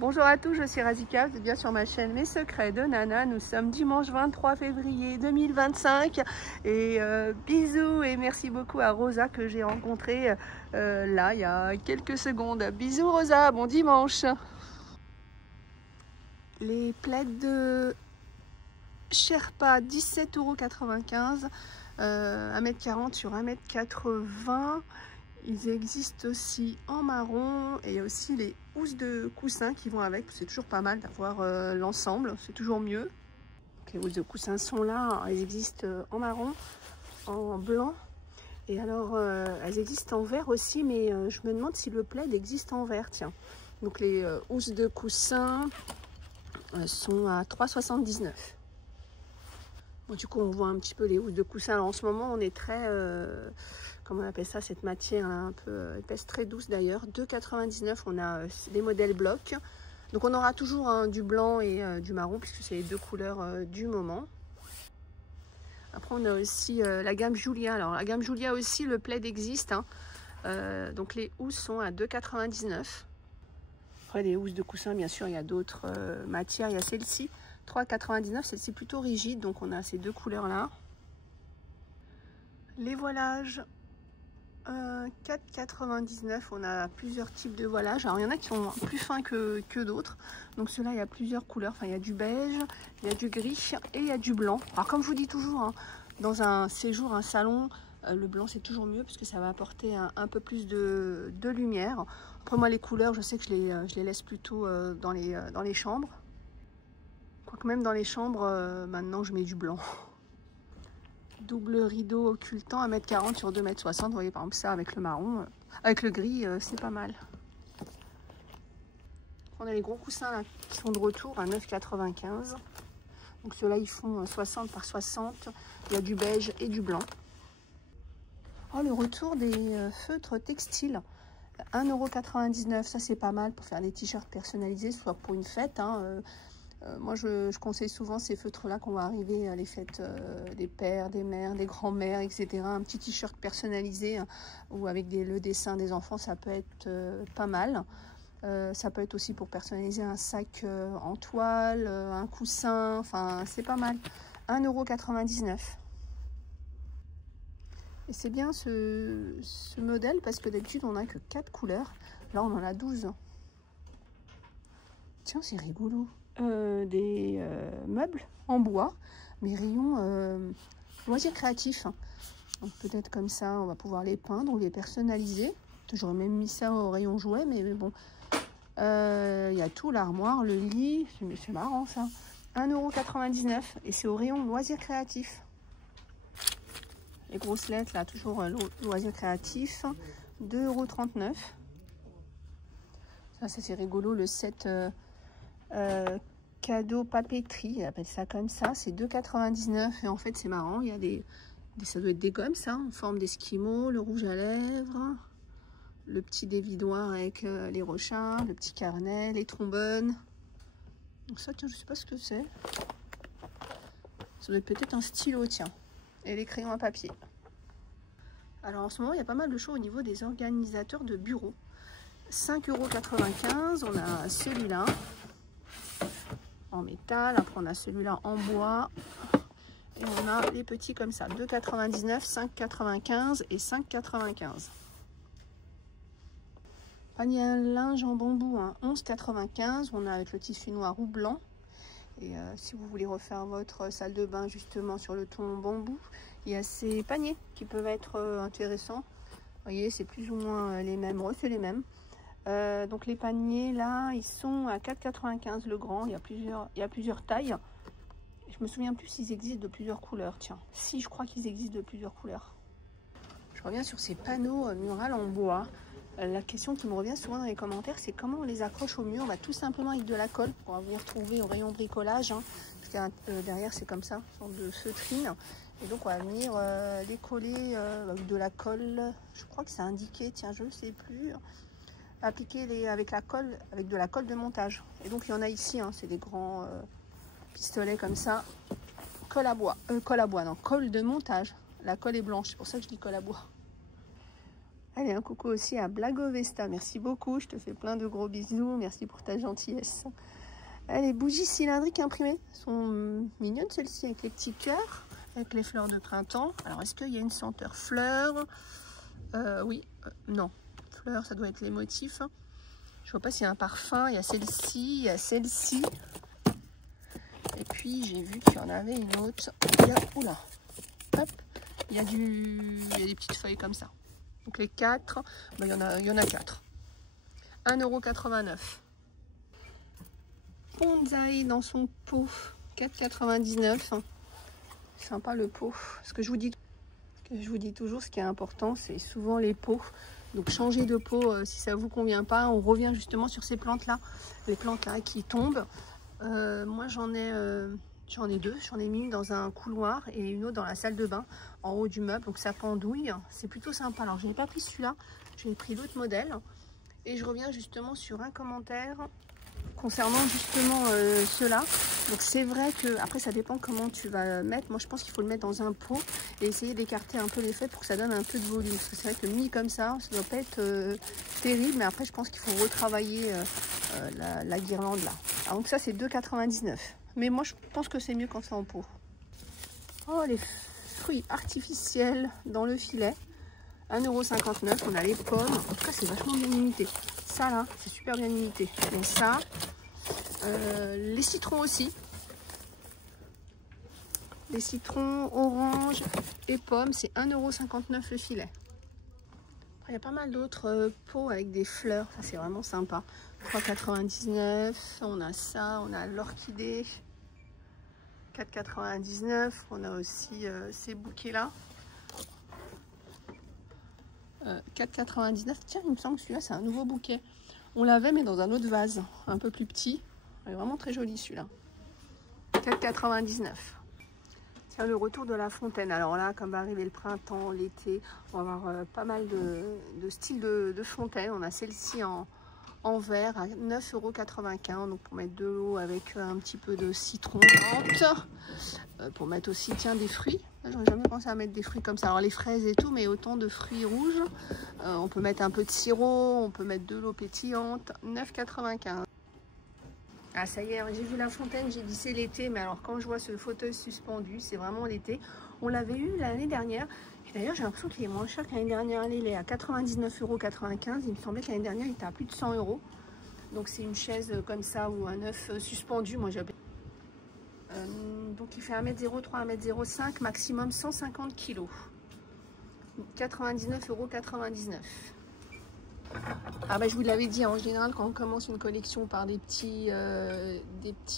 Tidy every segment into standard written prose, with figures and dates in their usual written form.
Bonjour à tous, je suis Razika, vous êtes bien sur ma chaîne Mes Secrets de Nana. Nous sommes dimanche 23 février 2025 et bisous et merci beaucoup à Rosa que j'ai rencontrée là il y a quelques secondes. Bisous Rosa, bon dimanche. Les plaids de Sherpa 17,95 €, 1,40 m sur 1,80 m. Ils existent aussi en marron et il y a aussi les housses de coussin qui vont avec. C'est toujours pas mal d'avoir l'ensemble, c'est toujours mieux. Donc, les housses de coussin sont là, elles existent en marron, en blanc. Et alors, elles existent en vert aussi, mais je me demande si le plaid existe en vert, tiens. Donc les housses de coussin sont à 3,79 €. Bon, du coup, on voit un petit peu les housses de coussin. Alors, en ce moment, on est très... comment on appelle ça, cette matière là, un peu épaisse, très douce d'ailleurs. 2,99 €, on a des modèles blocs. Donc, on aura toujours du blanc et du marron, puisque c'est les deux couleurs du moment. Après, on a aussi la gamme Julia. Alors, la gamme Julia aussi, le plaid existe. Donc, les housses sont à 2,99 €. Après, les housses de coussin, bien sûr, il y a d'autres matières. Il y a celle-ci. 3,99 €, celle-ci plutôt rigide, donc on a ces deux couleurs là. Les voilages 4,99 €, on a plusieurs types de voilages. Alors il y en a qui sont plus fins que d'autres, donc ceux-là il y a plusieurs couleurs. Enfin, il y a du beige, il y a du gris et il y a du blanc. Alors comme je vous dis toujours, dans un séjour, un salon, le blanc c'est toujours mieux parce que ça va apporter un peu plus de lumière. Après moi les couleurs, je sais que je les laisse plutôt dans les chambres. Quoique même dans les chambres, maintenant je mets du blanc. Double rideau occultant, 1,40 m sur 2,60 m. Vous voyez par exemple ça avec le marron, avec le gris, c'est pas mal. On a les gros coussins là, qui sont de retour à 9,95 €. Donc ceux-là ils font 60 par 60. Il y a du beige et du blanc. Oh, le retour des feutres textiles. 1,99 €, ça c'est pas mal pour faire des t-shirts personnalisés, soit pour une fête. Moi, je conseille souvent ces feutres-là qu'on va arriver à les fêtes des pères, des mères, des grands-mères, etc. Un petit t-shirt personnalisé ou avec le dessin des enfants, ça peut être pas mal. Ça peut être aussi pour personnaliser un sac en toile, un coussin, enfin, c'est pas mal. 1,99 €. Et c'est bien ce modèle parce que d'habitude, on n'a que 4 couleurs. Là, on en a 12. Tiens, c'est rigolo. Des meubles en bois, mais rayon loisirs créatifs. Donc peut-être comme ça, on va pouvoir les peindre ou les personnaliser. J'aurais même mis ça au rayon jouets, mais bon. Il y a tout, l'armoire, le lit, c'est marrant ça. 1,99 € et c'est au rayon loisirs créatifs. Les grosses lettres, là, toujours loisirs créatifs. 2,39 €. Ça c'est rigolo, le set... cadeau papeterie, ils appellent ça comme ça, c'est 2,99 € et en fait c'est marrant, il y a ça doit être des gommes ça, en forme d'esquimaux, le rouge à lèvres, le petit dévidoir avec les rochards, le petit carnet, les trombones. Donc ça, tiens, je sais pas ce que c'est. Ça doit être peut-être un stylo, tiens, et les crayons à papier. Alors en ce moment il y a pas mal de choses au niveau des organisateurs de bureaux. 5,95 €, on a celui-là en métal, après on a celui-là en bois et on a les petits comme ça, 2,99 €, 5,95 € et 5,95 €. Panier à linge en bambou, 11,95 €, on a avec le tissu noir ou blanc. Et si vous voulez refaire votre salle de bain justement sur le ton bambou, il y a ces paniers qui peuvent être intéressants. Vous voyez, c'est plus ou moins les mêmes, c'est les mêmes. Donc les paniers là, ils sont à 4,95 € le grand. Il y a plusieurs tailles. Je me souviens plus s'ils existent de plusieurs couleurs. Tiens, si, je crois qu'ils existent de plusieurs couleurs. Je reviens sur ces panneaux murales en bois. La question qui me revient souvent dans les commentaires, c'est comment on les accroche au mur. Bah, tout simplement avec de la colle. On va venir trouver au rayon bricolage. Parce que derrière c'est comme ça, une sorte de feutrine. Et donc on va venir les coller avec de la colle. Je crois que c'est indiqué. Tiens, je ne sais plus. Appliquer avec la colle, avec de la colle de montage. Et donc il y en a ici, c'est des grands pistolets comme ça. Colle à bois, non, colle de montage. La colle est blanche, c'est pour ça que je dis colle à bois. Allez, un coucou aussi à Blagovesta. Merci beaucoup, je te fais plein de gros bisous. Merci pour ta gentillesse. Allez, bougies cylindriques imprimées. Elles sont mignonnes celles-ci avec les petits cœurs, avec les fleurs de printemps. Alors, est-ce qu'il y a une senteur fleurs? Oui, non. Fleurs, ça doit être les motifs. Je vois pas s'il y a un parfum. Il y a celle-ci, il y a celle-ci. Et puis, j'ai vu qu'il y en avait une autre. Il y a, oula, hop, il y a des petites feuilles comme ça. Donc les 4, ben, il y en a 4. 1,89 €. Bonsaï dans son pot, 4,99 €. Sympa le pot. Ce que je vous dis toujours, ce qui est important, c'est souvent les pots. Donc changer de pot si ça vous convient pas. On revient justement sur ces plantes-là, les plantes-là qui tombent. Moi j'en ai deux. J'en ai mis une dans un couloir et une autre dans la salle de bain, en haut du meuble. Donc ça pendouille. C'est plutôt sympa. Alors je n'ai pas pris celui-là, j'ai pris l'autre modèle. Et je reviens justement sur un commentaire concernant justement ceux-là. Donc c'est vrai que, après ça dépend comment tu vas mettre. Moi je pense qu'il faut le mettre dans un pot et essayer d'écarter un peu les feuilles pour que ça donne un peu de volume. Parce que c'est vrai que mis comme ça doit pas être terrible. Mais après je pense qu'il faut retravailler la guirlande là. Alors, donc ça c'est 2,99 €. Mais moi je pense que c'est mieux quand c'est en pot. Oh, les fruits artificiels dans le filet. 1,59 €. On a les pommes. En tout cas c'est vachement bien limité. Ça là c'est super bien limité. Et ça, les citrons aussi. Les citrons, orange et pommes, c'est 1,59 € le filet. Après, il y a pas mal d'autres pots avec des fleurs. Ça c'est vraiment sympa. 3,99 €. On a ça, on a l'orchidée. 4,99 €. On a aussi ces bouquets là. 4,99 €. Tiens, il me semble que celui-là, c'est un nouveau bouquet. On l'avait, mais dans un autre vase, un peu plus petit. Il est vraiment très joli, celui-là. 4,99 €. Tiens, le retour de la fontaine. Alors là, comme va arriver le printemps, l'été, on va avoir pas mal de styles de fontaine. On a celle-ci en verre à 9,95 €. Donc pour mettre de l'eau avec un petit peu de citron. Pour mettre aussi, tiens, des fruits. J'aurais jamais pensé à mettre des fruits comme ça. Alors les fraises et tout, mais autant de fruits rouges. On peut mettre un peu de sirop, on peut mettre de l'eau pétillante. 9,95 €. Ah ça y est, j'ai vu la fontaine, j'ai dit c'est l'été. Mais alors quand je vois ce fauteuil suspendu, c'est vraiment l'été. On l'avait eu l'année dernière. Et d'ailleurs j'ai l'impression qu'il est moins cher que l'année dernière. Il est à 99,95 €. Il me semblait que l'année dernière il était à plus de 100 €. Donc c'est une chaise comme ça ou un œuf suspendu. Moi j'avais... donc il fait 1,03 m, 1,05 m, maximum 150 kg. 99,99 €. Ah bah je vous l'avais dit, en général quand on commence une collection par des petits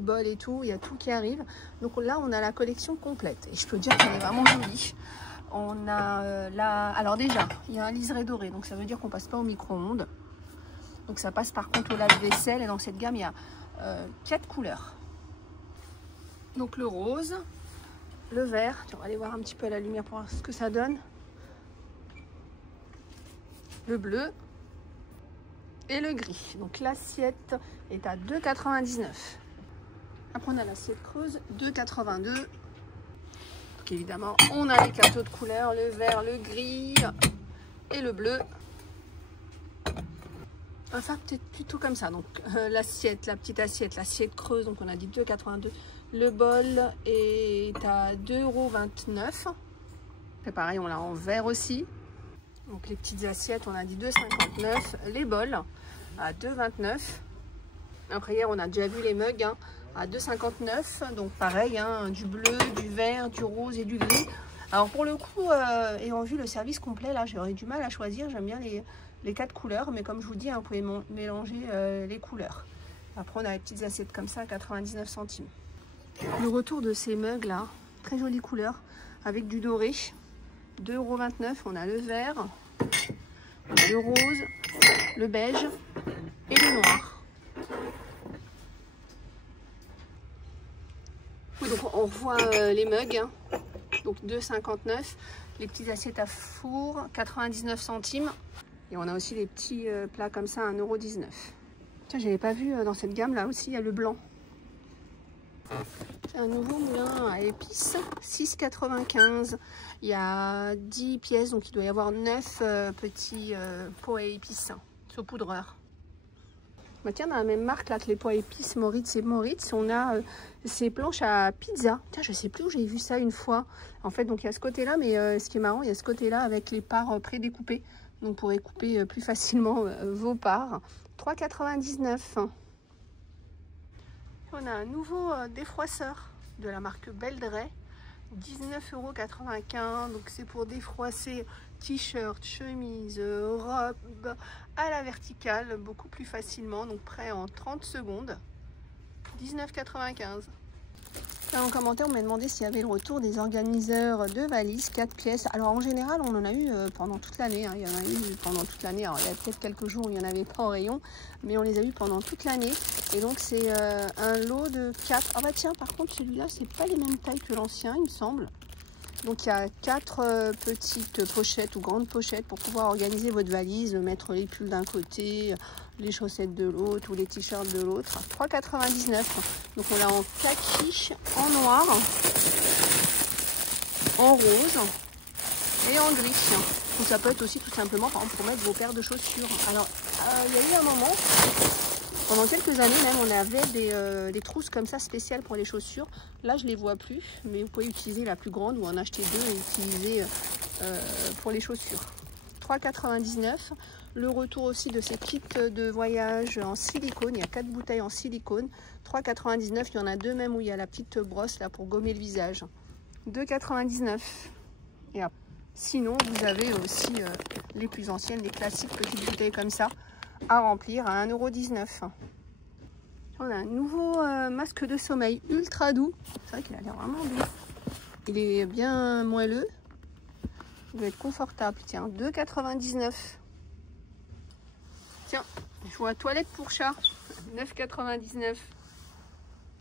bols et tout, il y a tout qui arrive. Donc là on a la collection complète et je peux dire qu'elle est vraiment jolie. On a alors déjà il y a un liseré doré, donc ça veut dire qu'on passe pas au micro-ondes. Donc ça passe par contre au lave-vaisselle et dans cette gamme il y a 4 couleurs. Donc le rose, le vert, on va aller voir un petit peu à la lumière pour voir ce que ça donne. Le bleu et le gris. Donc l'assiette est à 2,99 €. Après on a l'assiette creuse, 2,82 €. Donc évidemment on a les 4 autres couleurs, le vert, le gris et le bleu. On va faire peut-être plutôt comme ça. Donc l'assiette, la petite assiette, l'assiette creuse, donc on a dit 2,82 €. Le bol est à 2,29 €. C'est pareil, on l'a en verre aussi. Donc les petites assiettes, on a dit 2,59 €. Les bols à 2,29 €. Après hier, on a déjà vu les mugs hein, à 2,59 €. Donc pareil, hein, du bleu, du vert, du rose et du gris. Alors pour le coup, ayant vu le service complet, là, j'aurais du mal à choisir. J'aime bien les 4 couleurs, mais comme je vous dis, hein, vous pouvez mélanger les couleurs. Après, on a les petites assiettes comme ça à 99 centimes. Le retour de ces mugs là, très jolie couleur, avec du doré. 2,29 €. On a le vert, le rose, le beige et le noir. Oui, donc on revoit les mugs. Hein. Donc 2,59 €. Les petites assiettes à four, 99 centimes. Et on a aussi les petits plats comme ça, 1,19 €. Tiens, j'avais pas vu dans cette gamme là aussi, il y a le blanc. Un nouveau moulin à épices, 6,95 €. Il y a 10 pièces, donc il doit y avoir 9 petits pots à épices, saupoudreurs. Bah tiens, dans la même marque là que les pots à épices Moritz et Moritz, on a ces planches à pizza. Tiens, je sais plus où j'ai vu ça une fois. En fait, donc il y a ce côté-là, mais ce qui est marrant, il y a ce côté-là avec les parts prédécoupées. Donc, vous pourrez couper plus facilement vos parts. 3,99 €. On a un nouveau défroisseur de la marque Beldray. 19,95 €. Donc, c'est pour défroisser t-shirt, chemise, robe à la verticale beaucoup plus facilement. Donc, prêt en 30 secondes. 19,95 €. Là, en commentaire, on m'a demandé s'il y avait le retour des organiseurs de valises 4 pièces. Alors en général, on en a eu pendant toute l'année. Hein. Il y en a eu pendant toute l'année. Alors il y a peut-être quelques jours où il n'y en avait pas en rayon, mais on les a eu pendant toute l'année. Et donc c'est un lot de 4. Ah bah tiens, par contre celui-là, c'est pas les mêmes tailles que l'ancien, il me semble. Donc il y a 4 petites pochettes ou grandes pochettes pour pouvoir organiser votre valise, mettre les pulls d'un côté, les chaussettes de l'autre ou les t-shirts de l'autre. 3,99 €. Donc on l'a en kaki, en noir, en rose et en gris. Donc ça peut être aussi tout simplement par exemple, pour mettre vos paires de chaussures. Alors il y a eu un moment, pendant quelques années même, on avait des trousses comme ça spéciales pour les chaussures. Là, je ne les vois plus, mais vous pouvez utiliser la plus grande ou en acheter 2 et utiliser pour les chaussures. 3,99 €. Le retour aussi de ces kits de voyage en silicone. Il y a 4 bouteilles en silicone. 3,99 €. Il y en a 2 même où il y a la petite brosse là pour gommer le visage. 2,99 €. Et après, sinon, vous avez aussi les plus anciennes, les classiques petites bouteilles comme ça à remplir à 1,19 €. On a un nouveau masque de sommeil ultra doux. C'est vrai qu'il a l'air vraiment doux. Il est bien moelleux. Il doit être confortable. Tiens, 2,99 €. Tiens, je vois toilette pour chat. 9,99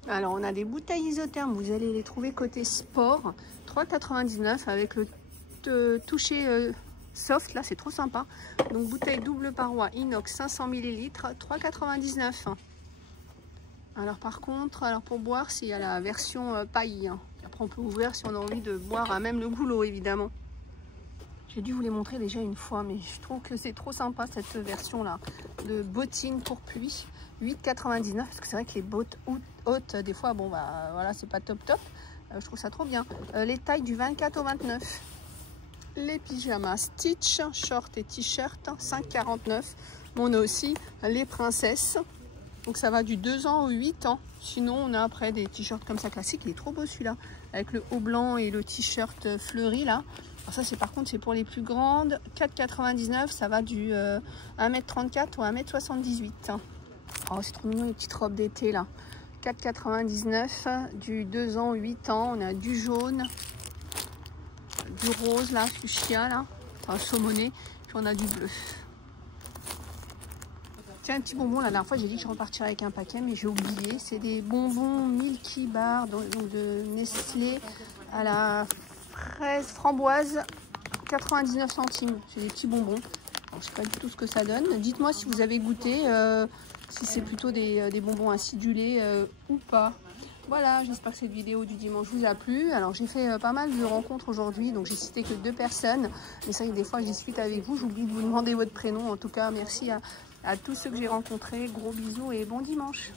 €. Alors, on a des bouteilles isothermes. Vous allez les trouver côté sport. 3,99 € avec le toucher soft. Là, c'est trop sympa. Donc, bouteille double paroi inox 500 ml. 3,99 €. Alors par contre, pour boire, s'il y a la version paille. Hein. Après on peut ouvrir si on a envie de boire à même le goulot évidemment. J'ai dû vous les montrer déjà une fois, mais je trouve que c'est trop sympa cette version là de bottines pour pluie. 8,99 €, parce que c'est vrai que les bottes hautes, des fois, bon bah voilà, c'est pas top. Je trouve ça trop bien. Les tailles du 24 au 29. Les pyjamas Stitch, short et t-shirt, 5,49 €. Mais on a aussi les princesses. Donc ça va du 2 ans au 8 ans. Sinon on a après des t-shirts comme ça classiques. Il est trop beau celui-là. Avec le haut blanc et le t-shirt fleuri là. Alors ça c'est par contre c'est pour les plus grandes. 4,99 €. Ça va du 1,34 m ou 1,78 m. Oh c'est trop mignon les petites robes d'été là. 4,99 €. Du 2 ans au 8 ans. On a du jaune. Du rose là. Fuchsia là. Enfin saumoné. Puis on a du bleu. Un petit bonbon, la dernière fois j'ai dit que je repartirais avec un paquet mais j'ai oublié, c'est des bonbons Milky Bar donc de Nestlé à la fraise framboise, 99 centimes, c'est des petits bonbons. Alors, je sais pas du tout ce que ça donne, dites-moi si vous avez goûté, si c'est plutôt des bonbons acidulés ou pas. Voilà, j'espère que cette vidéo du dimanche vous a plu. Alors j'ai fait pas mal de rencontres aujourd'hui, donc j'ai cité que 2 personnes. Mais c'est vrai que des fois je discute avec vous, j'oublie de vous demander votre prénom. En tout cas, merci à tous ceux que j'ai rencontrés. Gros bisous et bon dimanche.